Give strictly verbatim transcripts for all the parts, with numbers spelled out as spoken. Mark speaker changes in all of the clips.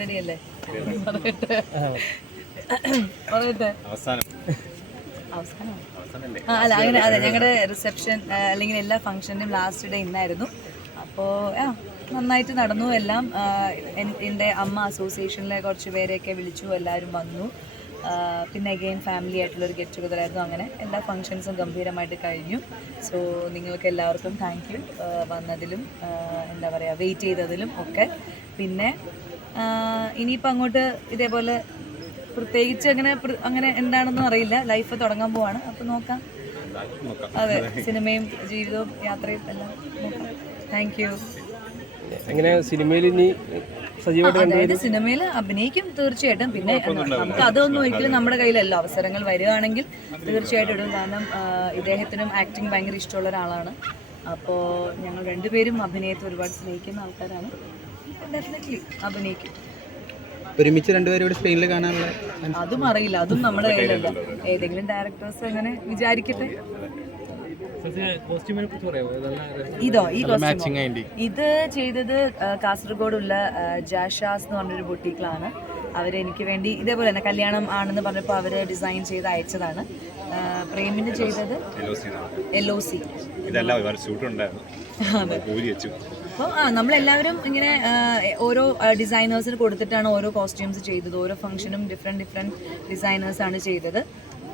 Speaker 1: റെഡിയല്ലേ? പറയട്ടെ അവസാനം ആ അല്ല അങ്ങനെ അതെ ഞങ്ങളുടെ റിസപ്ഷൻ അല്ലെങ്കിൽ എല്ലാ ഫംഗ്ഷനും ലാസ്റ്റ് ഡേ ഇന്നായിരുന്നു. അപ്പോൾ ആ നന്നായിട്ട് നടന്നു എല്ലാം. എൻ്റെ അമ്മ അസോസിയേഷനിലെ കുറച്ച് പേരെയൊക്കെ വിളിച്ചു, എല്ലാവരും വന്നു. പിന്നെ അഗെയിൻ ഫാമിലി ആയിട്ടുള്ളൊരു ഗെറ്റ് ടുഗദർ ആയിരുന്നു. അങ്ങനെ എല്ലാ ഫങ്ഷൻസും ഗംഭീരമായിട്ട് കഴിഞ്ഞു. സോ നിങ്ങൾക്ക് എല്ലാവർക്കും താങ്ക് യു വന്നതിലും എന്താ പറയുക വെയിറ്റ് ചെയ്തതിലും ഒക്കെ. പിന്നെ ഇനിയിപ്പോൾ അങ്ങോട്ട് ഇതേപോലെ പ്രത്യേകിച്ച് അങ്ങനെ അങ്ങനെ എന്താണെന്നും അറിയില്ല. ലൈഫ് തുടങ്ങാൻ പോവാണ്, അപ്പോൾ നോക്കാം. അതെ, സിനിമയും ജീവിതവും യാത്രയും എല്ലാം നോക്കാം. Thank you. അതായത് സിനിമയിൽ അഭിനയിക്കും തീർച്ചയായിട്ടും. പിന്നെ നമുക്ക് അതൊന്നും ഒരിക്കലും നമ്മുടെ കയ്യിലല്ല. അവസരങ്ങൾ വരികയാണെങ്കിൽ തീർച്ചയായിട്ടും ഇടും. കാരണം ഇദ്ദേഹത്തിനും ആക്ടിങ് ഭയങ്കര ഇഷ്ടമുള്ള ഒരാളാണ്. അപ്പോൾ ഞങ്ങൾ രണ്ടുപേരും അഭിനയത്തെ ഒരുപാട് സ്നേഹിക്കുന്ന ആൾക്കാരാണ്. ഡെഫിനറ്റ്ലി അഭിനയിക്കും.
Speaker 2: ഒരുമിച്ച് രണ്ടുപേരും സ്പെയിനിൽ കാണാനുള്ള
Speaker 1: അതും അറിയില്ല, അതും നമ്മുടെ കയ്യിലല്ല. ഏതെങ്കിലും ഡയറക്ടേഴ്സ് അങ്ങനെ വിചാരിക്കട്ടെ. ഇതോ ഈ കോസ്റ്റ്യൂം ഇത് ചെയ്തത് കാസർഗോഡുള്ള ജാഷാസ് എന്ന് പറഞ്ഞൊരു ബൊട്ടീക്കിലാണ്. അവരെനിക്ക് വേണ്ടി ഇതേപോലെ തന്നെ കല്യാണം ആണെന്ന് പറഞ്ഞപ്പോൾ അവർ ഡിസൈൻ ചെയ്ത് അയച്ചതാണ്. പ്രേമിന് ചെയ്തത് എൽ ഒ സി. അപ്പോൾ ആ നമ്മളെല്ലാവരും ഇങ്ങനെ ഓരോ ഡിസൈനേഴ്സിന് കൊടുത്തിട്ടാണ് ഓരോ കോസ്റ്റ്യൂംസ് ചെയ്തത്. ഓരോ ഫംഗ്ഷനും ഡിഫറെൻറ്റ് ഡിഫറെൻറ്റ് ഡിസൈനേഴ്സാണ് ചെയ്തത്.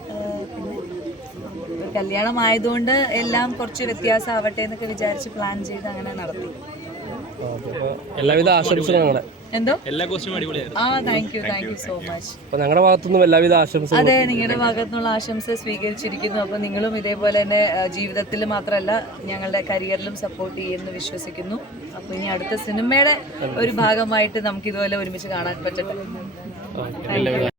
Speaker 1: പിന്നെ കല്യാണം ആയതുകൊണ്ട് എല്ലാം കുറച്ച് വ്യത്യാസമാവട്ടെ എന്നൊക്കെ വിചാരിച്ച് പ്ലാൻ ചെയ്ത് അങ്ങനെ നടത്തി.
Speaker 3: എല്ലാവിധ ആശംസകളും.
Speaker 1: എന്തോ ആ thank you thank you so much. ഞങ്ങളുടെ ഭാഗത്തുനിന്നും എല്ലാവിധ ആശംസകളും. അതെ, നിങ്ങളുടെ ഭാഗത്തുനിന്നുള്ള ആശംസ സ്വീകരിച്ചിരിക്കുന്നു. അപ്പോൾ നിങ്ങളും ഇതേപോലെ തന്നെ ജീവിതത്തിൽ മാത്രമല്ല ഞങ്ങളുടെ കരിയറിലും സപ്പോർട്ട് ചെയ്യുമെന്ന് വിശ്വസിക്കുന്നു. അപ്പോൾ ഇനി അടുത്ത സിനിമയുടെ ഒരു ഭാഗമായിട്ട് നമുക്ക് ഇതുപോലെ ഒരുമിച്ച് കാണാൻ പറ്റട്ടെ.